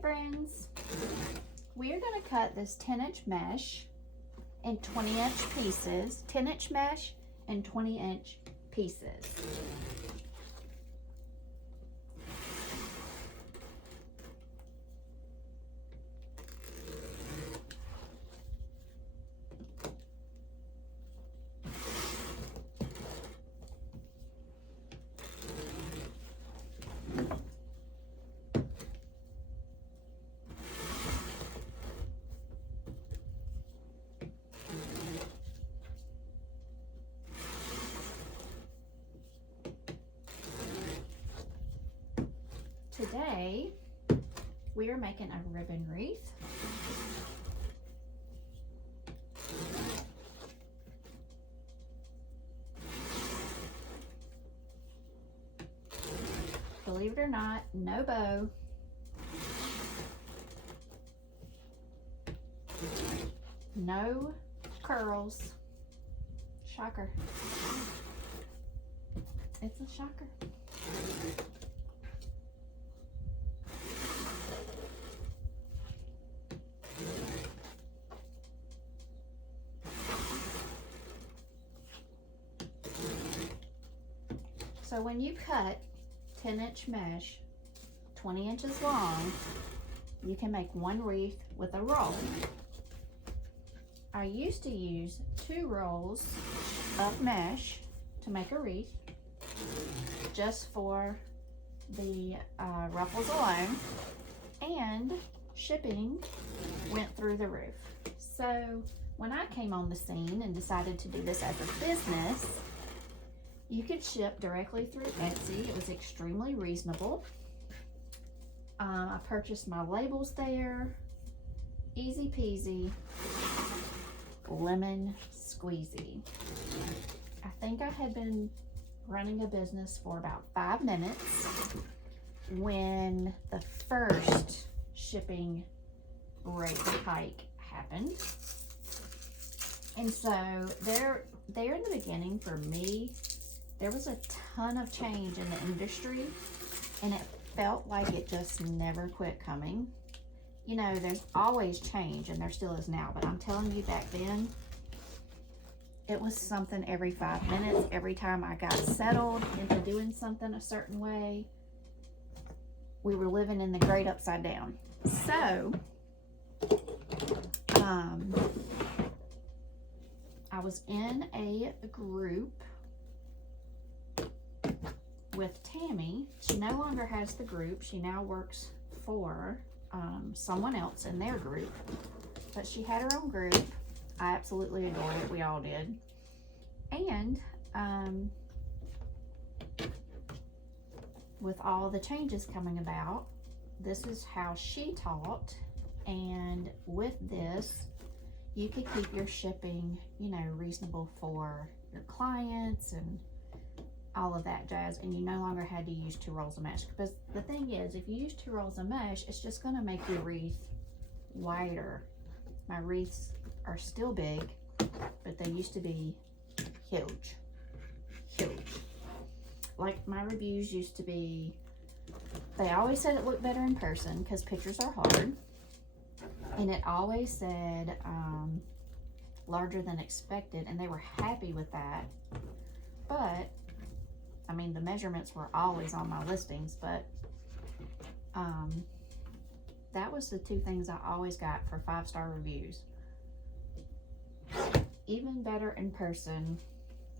friends, we are going to cut this 10-inch mesh in 20-inch pieces, 10-inch mesh and 20-inch pieces. Today, we are making a ribbon wreath. Believe it or not, no bow. No curls. Shocker. It's a shocker. So when you cut 10-inch mesh, 20 inches long, you can make one wreath with a roll. I used to use 2 rolls of mesh to make a wreath, just for the ruffles alone, and shipping went through the roof. So when I came on the scene and decided to do this as a business, you could ship directly through Etsy. It was extremely reasonable. I purchased my labels there. Easy peasy, lemon squeezy. I think I had been running a business for about 5 minutes when the first shipping rate hike happened. And so there in the beginning, for me, there was a ton of change in the industry, and it felt like it just never quit coming. You know, there's always change, and there still is now, but I'm telling you, back then, it was something every 5 minutes. Every time I got settled into doing something a certain way, we were living in the great upside down. So, I was in a group with Tammy. She no longer has the group. She now works for someone else in their group, but she had her own group. I absolutely adored it. We all did. And with all the changes coming about, this is how she taught. And with this, you could keep your shipping, you know, reasonable for your clients and all of that jazz, and you no longer had to use 2 rolls of mesh. Because the thing is, if you use 2 rolls of mesh, it's just going to make your wreath wider. My wreaths are still big, but they used to be huge. Like my reviews used to be, they always said it looked better in person because pictures are hard, and it always said larger than expected, and they were happy with that. But I mean, the measurements were always on my listings, but that was the 2 things I always got for 5-star reviews. Even better in person,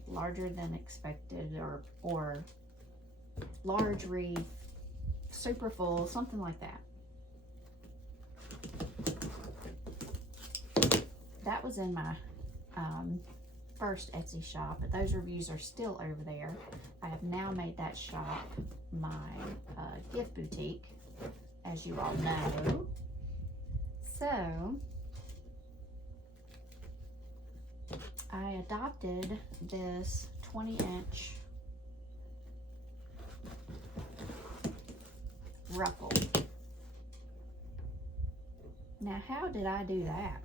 larger than expected, or large wreath, super full, something like that. That was in my first Etsy shop, but those reviews are still over there. I have now made that shop my gift boutique, as you all know. So I adopted this 20-inch ruffle. Now, how did I do that?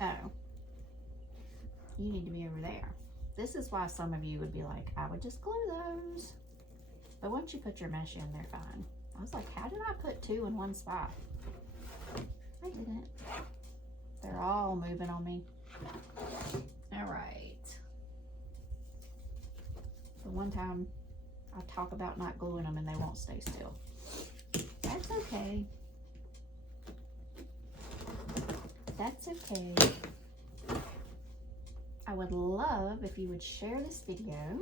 Oh, you need to be over there. This is why some of you would be like, I would just glue those. But once you put your mesh in, they're fine. I was like, how did I put 2 in one spot? I didn't. They're all moving on me. All right. The one time I talk about not gluing them and they won't stay still. That's okay. That's okay. I would love if you would share this video.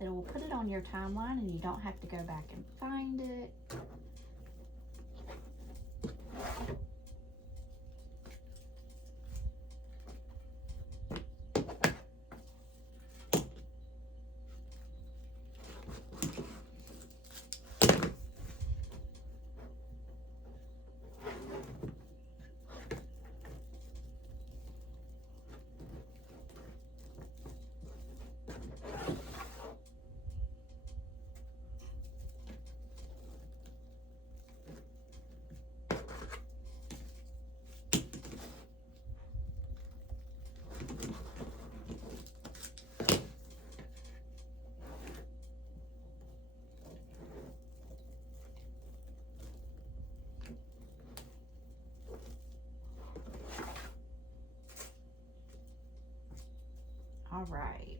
It will put it on your timeline and you don't have to go back and find it. All right.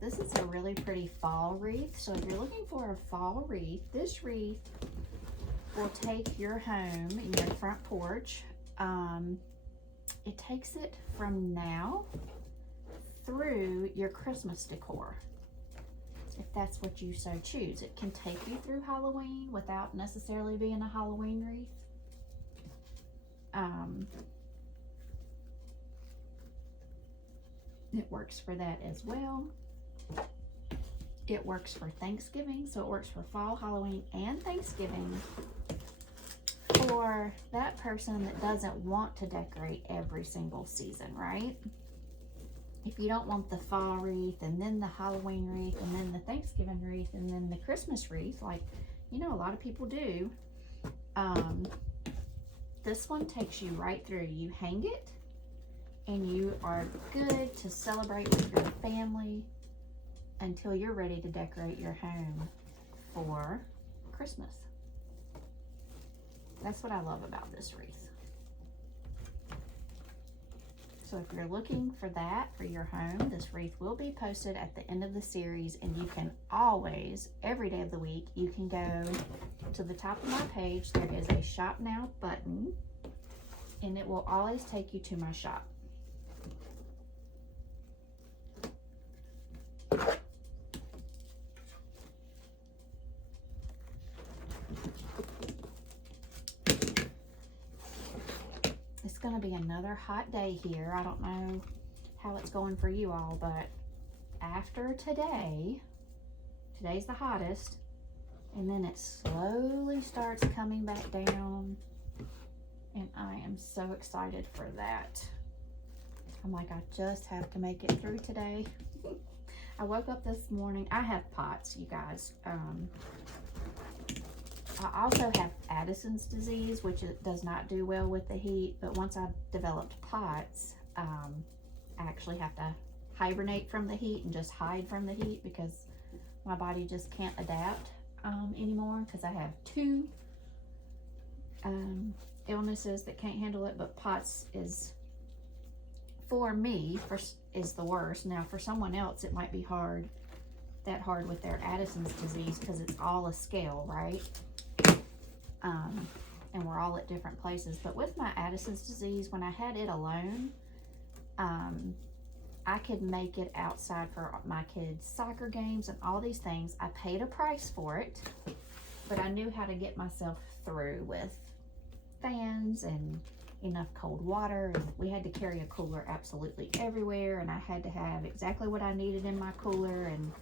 This is a really pretty fall wreath. So if you're looking for a fall wreath, this wreath will take your home and your front porch. It takes it from now through your Christmas decor, if that's what you so choose. It can take you through Halloween without necessarily being a Halloween wreath. It works for that as well. It works for Thanksgiving, so it works for fall, Halloween, and Thanksgiving. For that person that doesn't want to decorate every single season, right? If you don't want the fall wreath, and then the Halloween wreath, and then the Thanksgiving wreath, and then the Christmas wreath, like, you know, a lot of people do. This one takes you right through. You hang it, and you are good to celebrate with your family until you're ready to decorate your home for Christmas. That's what I love about this wreath. So if you're looking for that for your home, this wreath will be posted at the end of the series, and you can always, every day of the week, you can go to the top of my page. There is a Shop Now button, and it will always take you to my shop. It's going to be another hot day here. I don't know how it's going for you all, but after today, today's the hottest, and then it slowly starts coming back down, and I am so excited for that. I'm like, I just have to make it through today. I woke up this morning. I have POTS, you guys. I also have Addison's disease, which it does not do well with the heat. But once I developed POTS, I actually have to hibernate from the heat and just hide from the heat because my body just can't adapt anymore, because I have 2 illnesses that can't handle it. But POTS is, for me, is the worst. Now, for someone else, it might be hard with their Addison's disease, because it's all a scale, right? And we're all at different places. But with my Addison's disease, when I had it alone, I could make it outside for my kids' soccer games and all these things. I paid a price for it, but I knew how to get myself through with fans and enough cold water. And we had to carry a cooler absolutely everywhere, and I had to have exactly what I needed in my cooler, and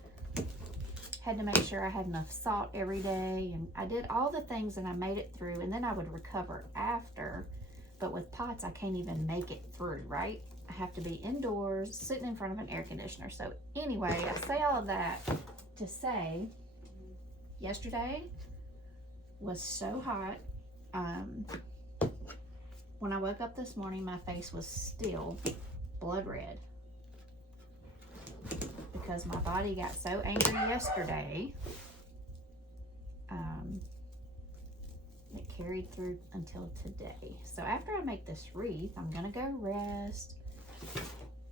had to make sure I had enough salt every day, and I did all the things, and I made it through, and then I would recover after. But with POTS, I can't even make it through, right? I have to be indoors, sitting in front of an air conditioner. So anyway, I say all of that to say, yesterday was so hot. When I woke up this morning, my face was still blood red, because my body got so angry yesterday carried through until today. So after I make this wreath, I'm gonna go rest,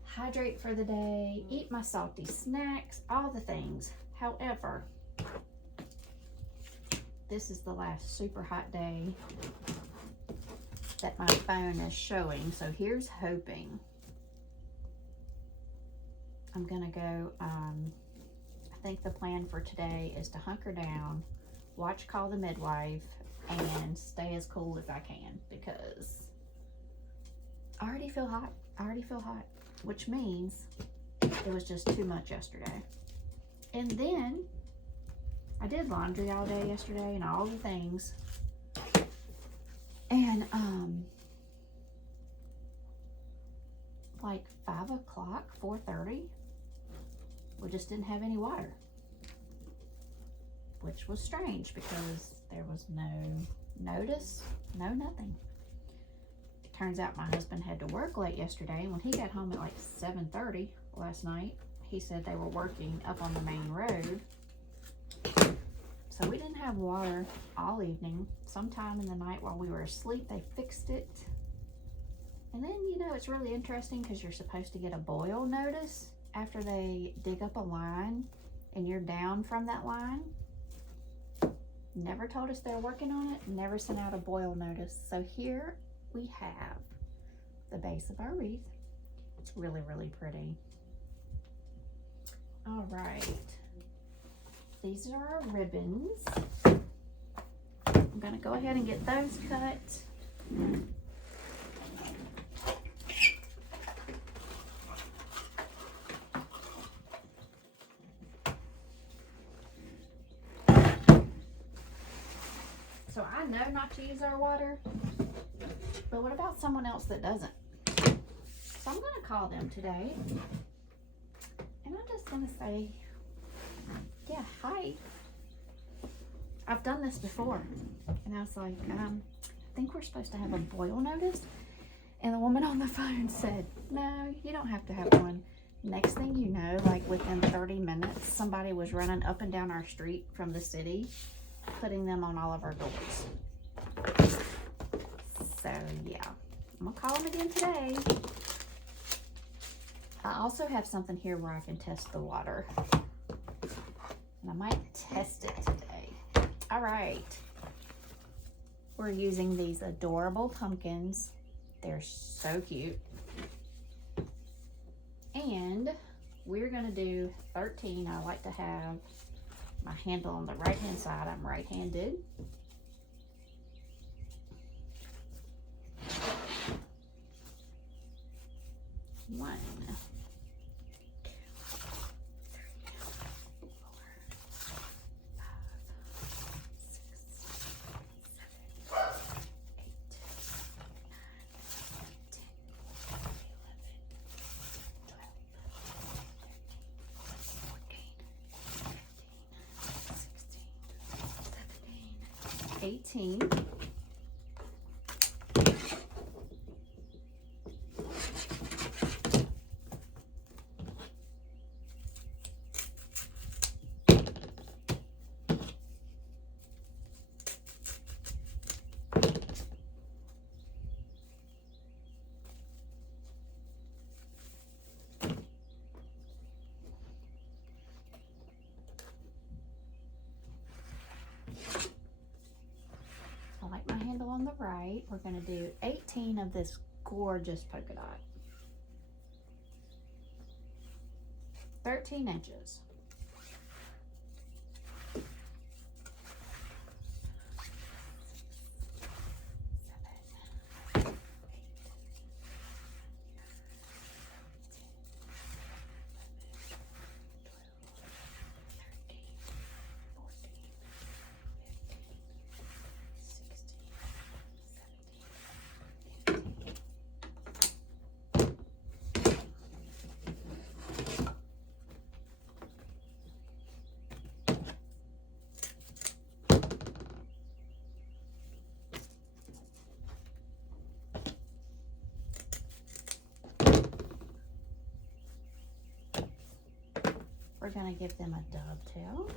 hydrate for the day, eat my salty snacks, all the things. However, this is the last super hot day that my phone is showing. So here's hoping. I'm gonna go, I think the plan for today is to hunker down, watch Call the Midwife, and stay as cool as I can, because I already feel hot. Which means it was just too much yesterday. And then I did laundry all day yesterday and all the things. And like 5 o'clock, 4:30, we just didn't have any water, which was strange because there was no notice, no nothing. It turns out my husband had to work late yesterday. When he got home at like 7:30 last night, he said they were working up on the main road. So we didn't have water all evening. Sometime in the night while we were asleep, they fixed it. And then, you know, it's really interesting because you're supposed to get a boil notice after they dig up a line and you're down from that line. Never told us they're working on it, never sent out a boil notice. So here we have the base of our wreath. It's really, really pretty. All right. These are our ribbons. I'm gonna go ahead and get those cut. So I know not to use our water, but what about someone else that doesn't? So I'm gonna call them today, and I'm just gonna say, yeah, hi. I've done this before. And I was like, I think we're supposed to have a boil notice. And the woman on the phone said, no, you don't have to have one. Next thing you know, like within 30 minutes, somebody was running up and down our street from the city, putting them on all of our doors. So yeah, I'm gonna call them again today. I also have something here where I can test the water. And I might test it today. All right. We're using these adorable pumpkins. They're so cute. And we're gonna do 13. I like to have my handle on the right-hand side. I'm right-handed. One. $18. I like my handle on the right. We're going to do 18 of this gorgeous polka dot. 13 inches. We're going to give them a dovetail.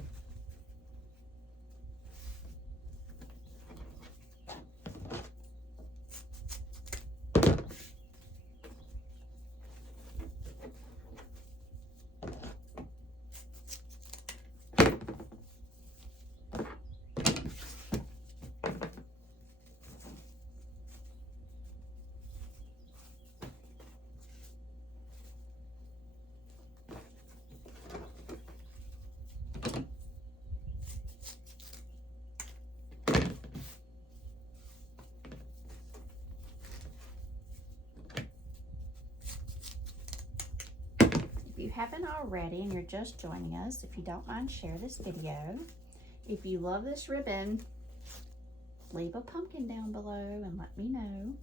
haven't already and you're just joining us, if you don't mind, share this video. If you love this ribbon, leave a pumpkin down below and let me know.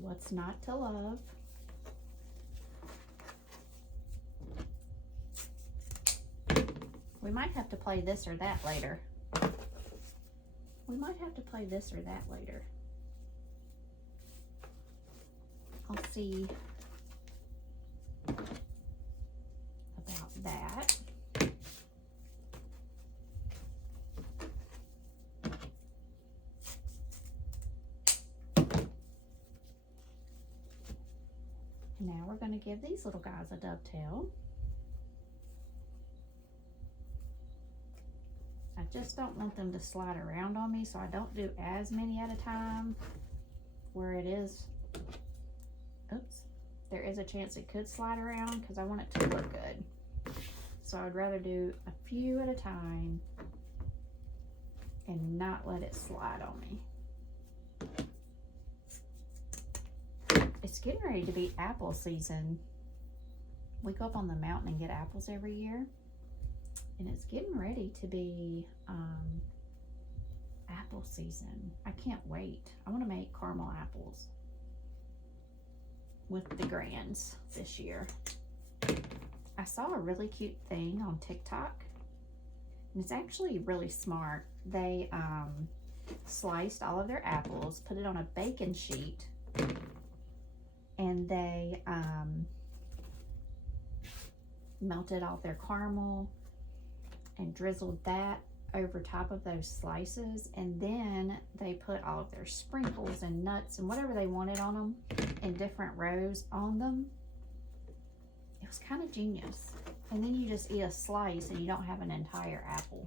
What's not to love? We might have to play this or that later. We might have to play this or that later. I'll see about that. And now we're going to give these little guys a dovetail. I just don't want them to slide around on me, so I don't do as many at a time. Where it is, oops, there is a chance it could slide around because I want it to look good. So I'd rather do a few at a time and not let it slide on me. It's getting ready to be apple season. We go up on the mountain and get apples every year. And it's getting ready to be apple season. I can't wait. I want to make caramel apples with the grands this year. I saw a really cute thing on TikTok. And it's actually really smart. They sliced all of their apples, put it on a baking sheet, and they melted all their caramel and drizzled that over top of those slices, and then they put all of their sprinkles and nuts and whatever they wanted on them in different rows on them. It was kind of genius. And then you just eat a slice and you don't have an entire apple.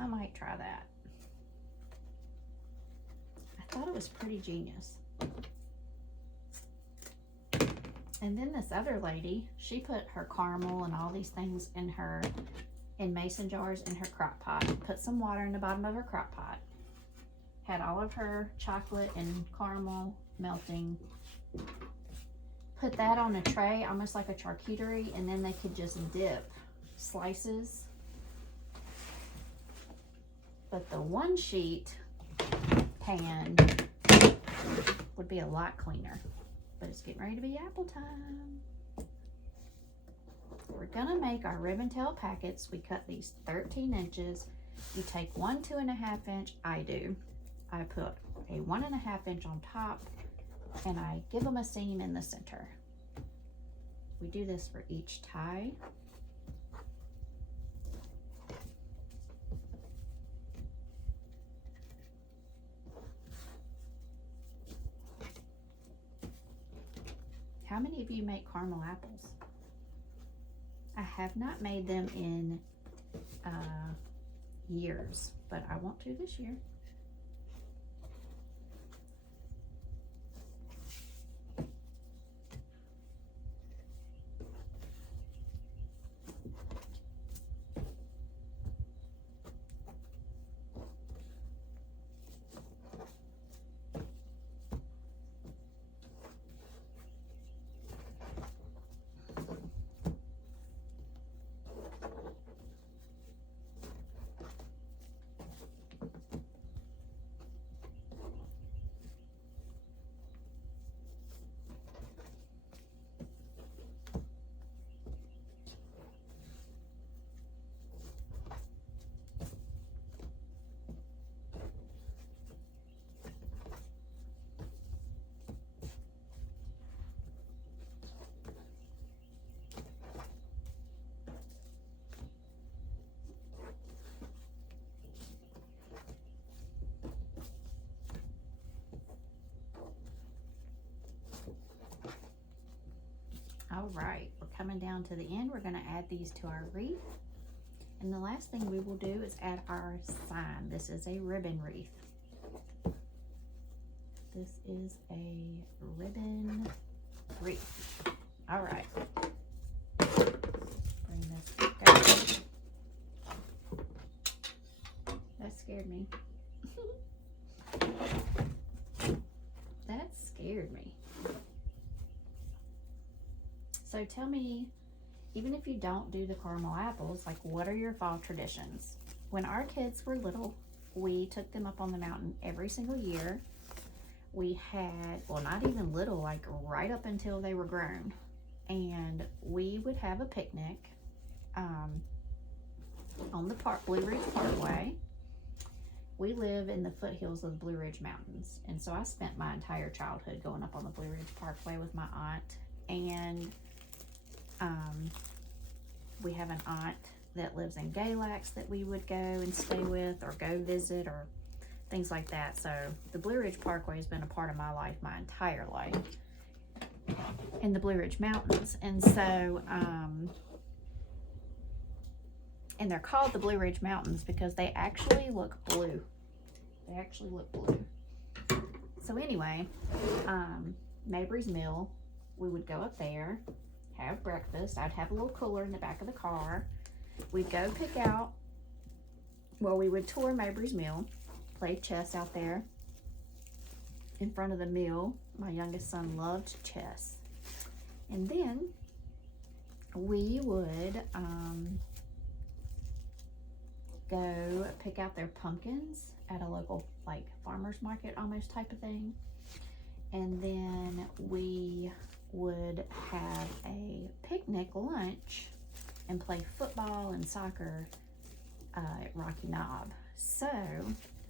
I might try that. I thought it was pretty genius. And then this other lady, she put her caramel and all these things in mason jars in her crock pot. Put some water in the bottom of her crock pot. Had all of her chocolate and caramel melting. Put that on a tray, almost like a charcuterie, and then they could just dip slices. But the one sheet pan would be a lot cleaner. But it's getting ready to be apple time. We're gonna make our ribbon tail packets. We cut these 13 inches. You take 1 2.5 inch, I put a 1.5 inch on top, and I give them a seam in the center. We do this for each tie. How many of you make caramel apples? I have not made them in years, but I want to this year. All right, we're coming down to the end. We're going to add these to our wreath. And the last thing we will do is add our sign. This is a ribbon wreath. This is a ribbon wreath. All right. Bring this back up. That scared me. So tell me, even if you don't do the caramel apples, like what are your fall traditions? When our kids were little, we took them up on the mountain every single year. We had, well, not even little, like right up until they were grown. And we would have a picnic on the Blue Ridge Parkway. We live in the foothills of the Blue Ridge Mountains. And so I spent my entire childhood going up on the Blue Ridge Parkway with my aunt. And we have an aunt that lives in Galax that we would go and stay with or go visit or things like that. So the Blue Ridge Parkway has been a part of my life my entire life in the Blue Ridge Mountains. And so, and they're called the Blue Ridge Mountains because they actually look blue. They actually look blue. So anyway, Mabry's Mill, we would go up there, have breakfast. I'd have a little cooler in the back of the car. We'd go pick out, well, we would tour Mabry's Mill, play chess out there in front of the mill. My youngest son loved chess. And then we would go pick out their pumpkins at a local like farmer's market almost type of thing. And then we would have a picnic lunch and play football and soccer at Rocky Knob. So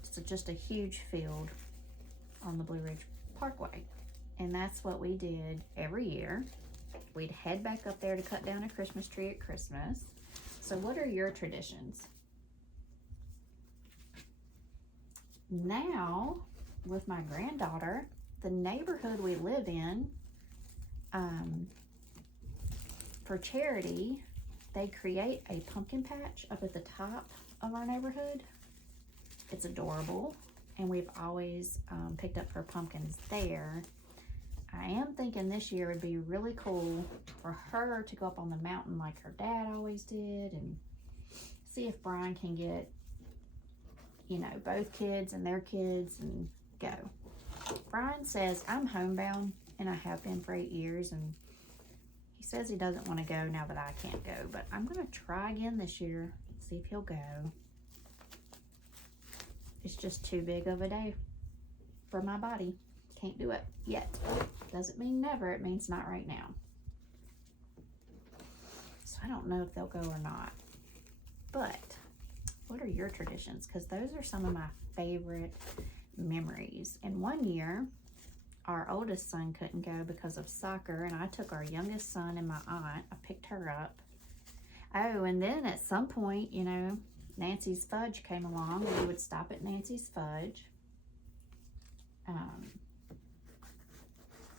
it's just a huge field on the Blue Ridge Parkway. And that's what we did every year. We'd head back up there to cut down a Christmas tree at Christmas. So what are your traditions? Now, with my granddaughter, the neighborhood we live in, for charity, they create a pumpkin patch up at the top of our neighborhood. It's adorable, and we've always picked up her pumpkins there. I am thinking this year would be really cool for her to go up on the mountain like her dad always did and see if Brian can get, you know, both kids and their kids and go. Brian says I'm homebound, and I have been for 8 years, and he says he doesn't want to go now that I can't go, but I'm going to try again this year, see if he'll go. It's just too big of a day for my body. Can't do it yet. Doesn't mean never, it means not right now. So I don't know if they'll go or not. But what are your traditions? Because those are some of my favorite memories. And one year, our oldest son couldn't go because of soccer, and I took our youngest son and my aunt. I picked her up. Oh, and then at some point, you know, Nancy's Fudge came along. We would stop at Nancy's Fudge.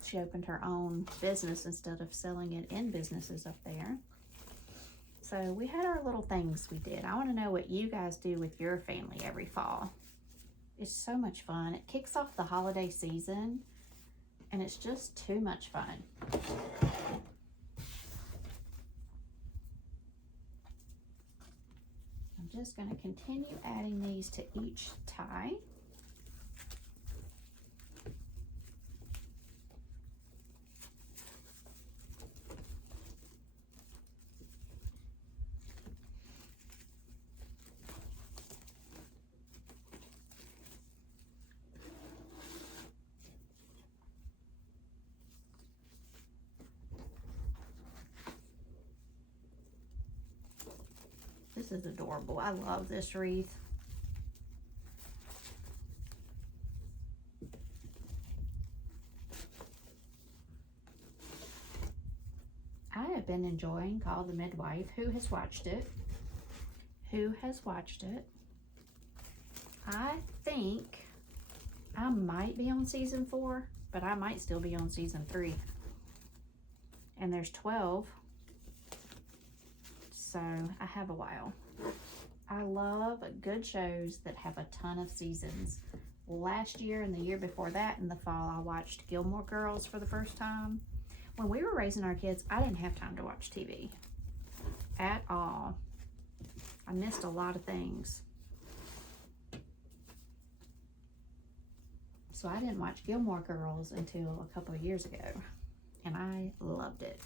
She opened her own business instead of selling it in businesses up there. So we had our little things we did. I want to know what you guys do with your family every fall. It's so much fun. It kicks off the holiday season, and it's just too much fun. I'm just going to continue adding these to each tie. This is adorable. I love this wreath. I have been enjoying Call the Midwife. Who has watched it? Who has watched it? I think I might be on season 4, but I might still be on season 3. And there's 12. So I have a while. I love good shows that have a ton of seasons. Last year and the year before that in the fall, I watched Gilmore Girls for the first time. When we were raising our kids, I didn't have time to watch TV at all. I missed a lot of things. So I didn't watch Gilmore Girls until a couple of years ago, and I loved it.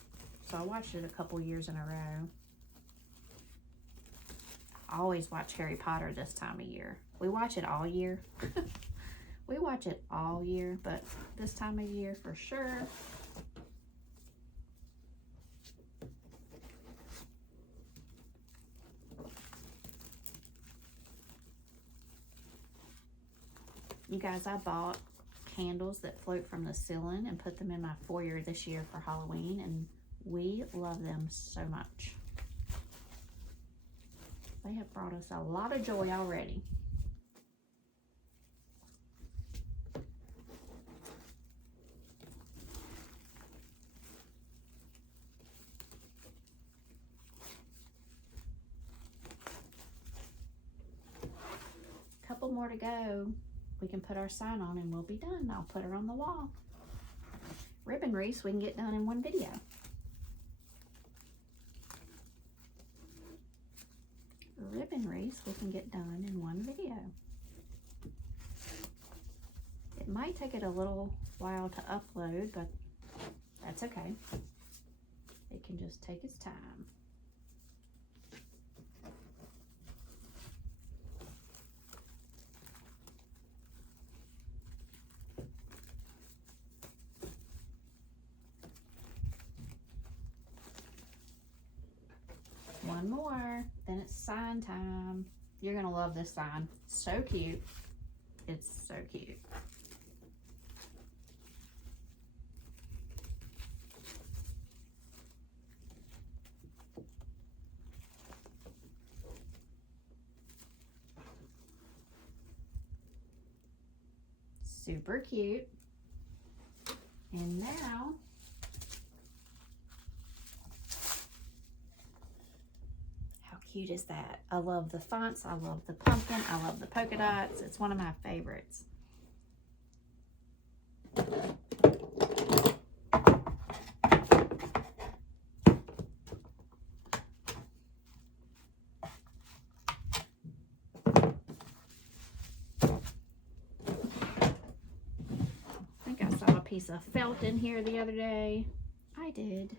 so I watched it a couple years in a row. I always watch Harry Potter this time of year. We watch it all year. We watch it all year, but this time of year for sure. You guys, I bought candles that float from the ceiling and put them in my foyer this year for Halloween, and we love them so much. They have brought us a lot of joy already. Couple more to go. We can put our sign on and we'll be done. I'll put her on the wall. Ribbon wreaths we can get done in one video. Ribbon wreaths we can get done in one video. It might take it a little while to upload, but that's okay. It can just take its time. One more, then it's sign time. You're gonna love this sign. So cute. It's so cute. Super cute. And now cute is that? I love the fonts. I love the pumpkin. I love the polka dots. It's one of my favorites. I think I saw a piece of felt in here the other day. I did.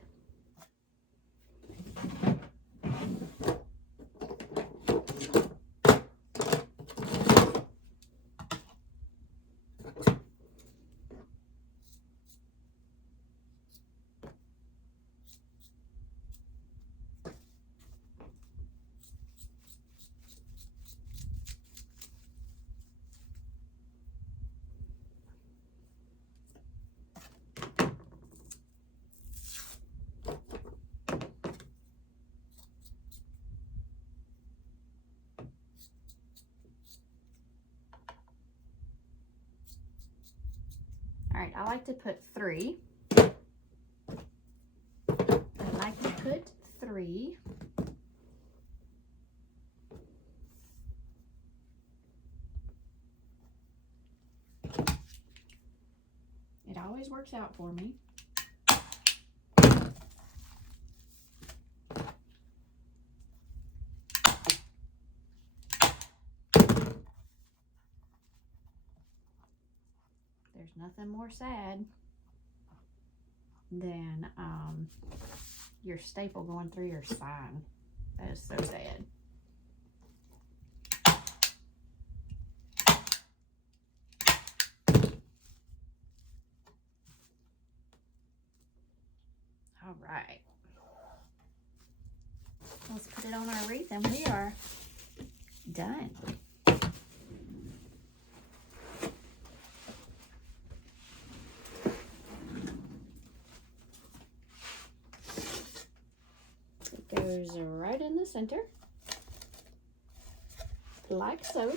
All right, I like to put 3. I like to put 3. It always works out for me. There's nothing more sad than your staple going through your sign. That is so sad. All right. Let's put it on our wreath and we are done. Goes right in the center, like so.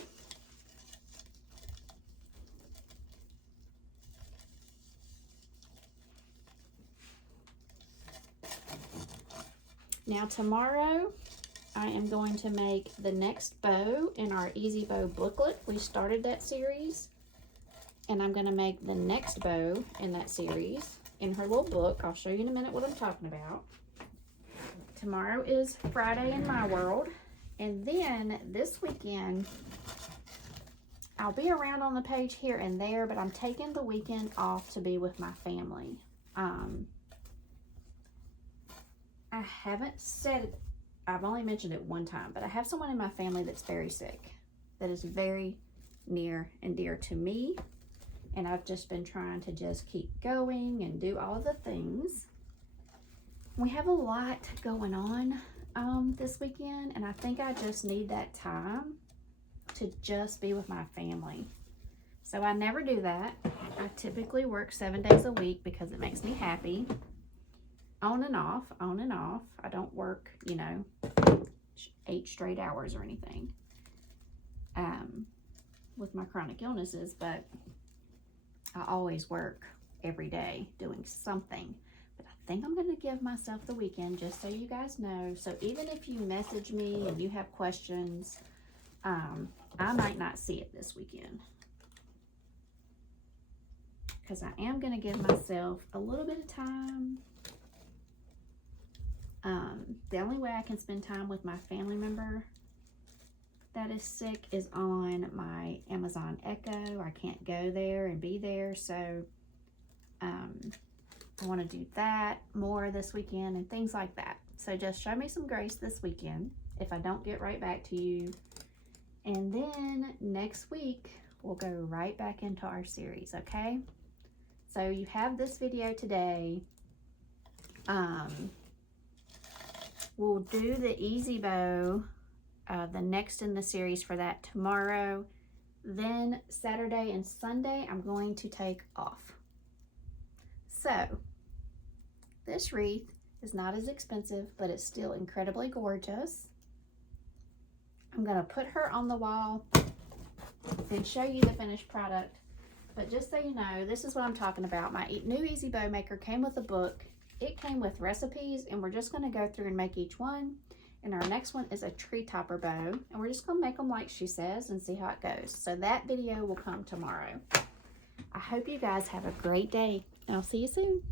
Now tomorrow I am going to make the next bow in our Easy Bow booklet. We started that series, and I'm going to make the next bow in that series in her little book. I'll show you in a minute what I'm talking about. Tomorrow is Friday in my world, and then this weekend I'll be around on the page here and there, but I'm taking the weekend off to be with my family. I haven't said it, I've only mentioned it one time, but I have someone in my family that's very sick, that is very near and dear to me. And I've just been trying to just keep going and do all the things. We have a lot going on this weekend, and I think I just need that time to just be with my family. So I never do that. I typically work 7 days a week because it makes me happy. On and off, on and off. I don't work, you know, 8 straight hours or anything with my chronic illnesses, but I always work every day doing something. But I think I'm going to give myself the weekend just so you guys know. So even if you message me and you have questions, I might not see it this weekend, because I am going to give myself a little bit of time. The only way I can spend time with my family member that is sick is on my Amazon Echo. I can't go there and be there, so I want to do that more this weekend and things like that. So just show me some grace this weekend if I don't get right back to you. And then next week, we'll go right back into our series, okay? So you have this video today. We'll do the easy bow, the next in the series for that tomorrow. Then Saturday and Sunday, I'm going to take off. So this wreath is not as expensive, but it's still incredibly gorgeous. I'm gonna put her on the wall and show you the finished product. But just so you know, this is what I'm talking about. My new Easy Bow Maker came with a book. It came with recipes, and we're just gonna go through and make each one. And our next one is a tree topper bow, and we're just gonna make them like she says and see how it goes. So that video will come tomorrow. I hope you guys have a great day, and I'll see you soon.